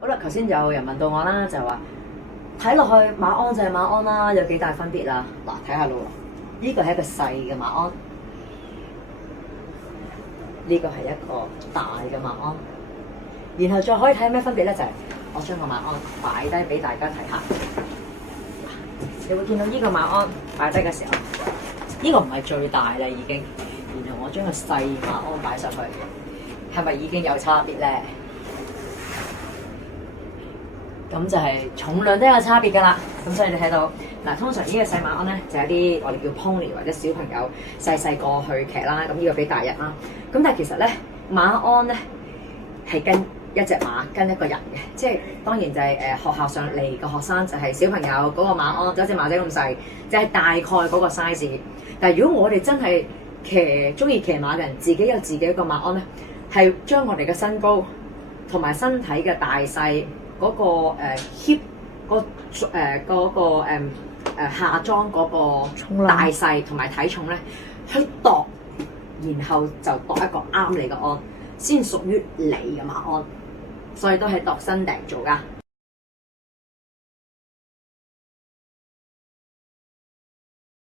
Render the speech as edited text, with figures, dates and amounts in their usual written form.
好啦，頭先有人問到我啦，就話睇落去馬鞍就係馬鞍啦，有幾大分別啊？嗱，睇下咯，呢個係一個細嘅馬鞍，呢個係一個大嘅馬鞍，然後再可以睇咩分別咧？就係我將個馬鞍擺低俾大家睇下，你會見到呢個馬鞍擺低嘅時候，呢個唔係最大啦已經，然後我將個細馬鞍擺上去，係咪已經有差別咧？咁就係重量都有差別㗎啦。咁所以你睇到嗱，通常呢個細馬鞍咧就有啲我哋叫 pony 或者小朋友細個去騎啦。咁呢個俾大人啦。咁但係其實咧馬鞍咧係跟一隻馬跟一個人嘅，即係當然就係學校上嚟嘅學生就係小朋友嗰個馬鞍，就好似馬仔咁細，就係大概嗰個 size。但係如果我哋真係中意騎馬嘅人，自己有自己一個馬鞍咧，係將我哋嘅身高同埋身體嘅大細。嗰個hip 下裝嗰個大細同埋體重咧，去度，然後就度一個啱你嘅鞍，先屬於你嘅馬鞍，所以都係度身訂做㗎。